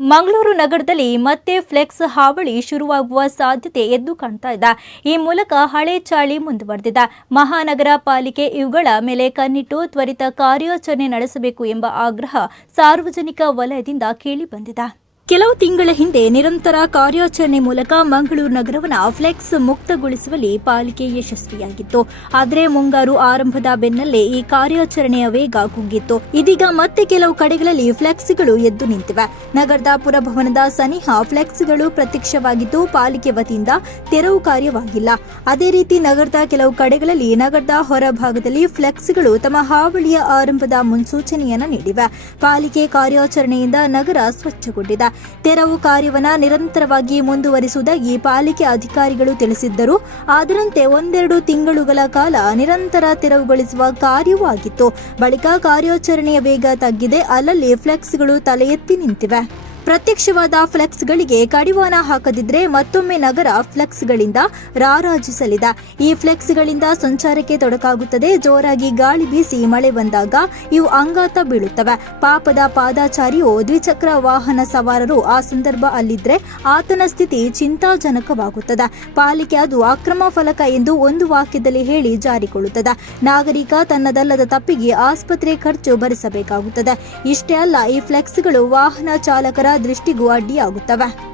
ಮಂಗಳೂರು ನಗರದಲ್ಲಿ ಮತ್ತೆ ಫ್ಲೆಕ್ಸ್ ಹಾವಳಿ ಶುರುವಾಗುವ ಸಾಧ್ಯತೆ ಎದ್ದು ಕಾಣ್ತಾ ಇದೆ. ಈ ಮೂಲಕ ಹಳೆ ಚಾಳಿ ಮುಂದುವರೆದಿದೆ. ಮಹಾನಗರ ಪಾಲಿಕೆ ಇವುಗಳ ಮೇಲೆ ಕಣ್ಣಿಟ್ಟು ತ್ವರಿತ ಕಾರ್ಯಾಚರಣೆ ನಡೆಸಬೇಕು ಎಂಬ ಆಗ್ರಹ ಸಾರ್ವಜನಿಕ ವಲಯದಿಂದ ಕೇಳಿಬಂದಿದೆ ಕೆಲವು ತಿಂಗಳ ಹಿಂದೆ ನಿರಂತರ ಕಾರ್ಯಾಚರಣೆ ಮೂಲಕ ಮಂಗಳೂರು ನಗರವನ್ನು ಫ್ಲೆಕ್ಸ್ ಮುಕ್ತಗೊಳಿಸುವಲ್ಲಿ ಪಾಲಿಕೆ ಯಶಸ್ವಿಯಾಗಿತ್ತು. ಆದರೆ ಮುಂಗಾರು ಆರಂಭದ ಬೆನ್ನಲ್ಲೇ ಈ ಕಾರ್ಯಾಚರಣೆಯ ವೇಗ ಕುಗ್ಗಿತ್ತು. ಇದೀಗ ಮತ್ತೆ ಕೆಲವು ಕಡೆಗಳಲ್ಲಿ ಫ್ಲೆಕ್ಸ್ಗಳು ಎದ್ದು ನಿಂತಿವೆ. ನಗರದ ಪುರಭವನದ ಸನಿಹ ಫ್ಲೆಕ್ಸ್ಗಳು ಪ್ರತ್ಯಕ್ಷವಾಗಿದ್ದು ಪಾಲಿಕೆ ವತಿಯಿಂದ ತೆರವು ಕಾರ್ಯವಾಗಿಲ್ಲ. ಅದೇ ರೀತಿ ನಗರದ ಕೆಲವು ಕಡೆಗಳಲ್ಲಿ ನಗರದ ಹೊರಭಾಗದಲ್ಲಿ ಫ್ಲೆಕ್ಸ್ಗಳು ತಮ್ಮ ಹಾವಳಿಯ ಆರಂಭದ ಮುನ್ಸೂಚನೆಯನ್ನು ನೀಡಿವೆ. ಪಾಲಿಕೆ ಕಾರ್ಯಾಚರಣೆಯಿಂದ ನಗರ ಸ್ವಚ್ಛಗೊಂಡಿದೆ. ತೆರವು ಕಾರ್ಯವನ್ನು ನಿರಂತರವಾಗಿ ಮುಂದುವರಿಸುವುದಾಗಿ ಪಾಲಿಕೆ ಅಧಿಕಾರಿಗಳು ತಿಳಿಸಿದ್ದರು. ಅದರಂತೆ ಒಂದೆರಡು ತಿಂಗಳುಗಳ ಕಾಲ ನಿರಂತರ ತೆರವುಗೊಳಿಸುವ ಕಾರ್ಯವೂ ಆಗಿತ್ತು. ಬಳಿಕ ಕಾರ್ಯಾಚರಣೆಯ ವೇಗ ತಗ್ಗಿದೆ. ಅಲ್ಲಲ್ಲಿ ಫ್ಲೆಕ್ಸ್ಗಳು ತಲೆ ಎತ್ತಿ ನಿಂತಿವೆ. ಪ್ರತ್ಯಕ್ಷವಾದ ಫ್ಲೆಕ್ಸ್ಗಳಿಗೆ ಕಡಿವಾಣ ಹಾಕದಿದ್ರೆ ಮತ್ತೊಮ್ಮೆ ನಗರ ಫ್ಲೆಕ್ಸ್ಗಳಿಂದ ರಾರಾಜಿಸಲಿದೆ. ಈ ಫ್ಲೆಕ್ಸ್ಗಳಿಂದ ಸಂಚಾರಕ್ಕೆ ತೊಡಕಾಗುತ್ತದೆ. ಜೋರಾಗಿ ಗಾಳಿ ಬೀಸಿ ಮಳೆ ಬಂದಾಗ ಇವು ಅಂಗಾತ ಬೀಳುತ್ತವೆ. ಪಾಪದ ಪಾದಾಚಾರಿಯು ದ್ವಿಚಕ್ರ ವಾಹನ ಸವಾರರು ಆ ಸಂದರ್ಭ ಅಲ್ಲಿದ್ರೆ ಆತನ ಸ್ಥಿತಿ ಚಿಂತಾಜನಕವಾಗುತ್ತದೆ. ಪಾಲಿಕೆ ಅದು ಅಕ್ರಮ ಫಲಕ ಎಂದು ಒಂದು ವಾಕ್ಯದಲ್ಲಿ ಹೇಳಿ ಜಾರಿಕೊಳ್ಳುತ್ತದೆ. ನಾಗರಿಕ ತನ್ನದಲ್ಲದ ತಪ್ಪಿಗೆ ಆಸ್ಪತ್ರೆ ಖರ್ಚು ಭರಿಸಬೇಕಾಗುತ್ತದೆ. ಇಷ್ಟೇ ಅಲ್ಲ, ಈ ಫ್ಲೆಕ್ಸ್ಗಳು ವಾಹನ ಚಾಲಕರ ದೃಷ್ಟಿಗೂ ಅಡ್ಡಿಯಾಗುತ್ತವೆ.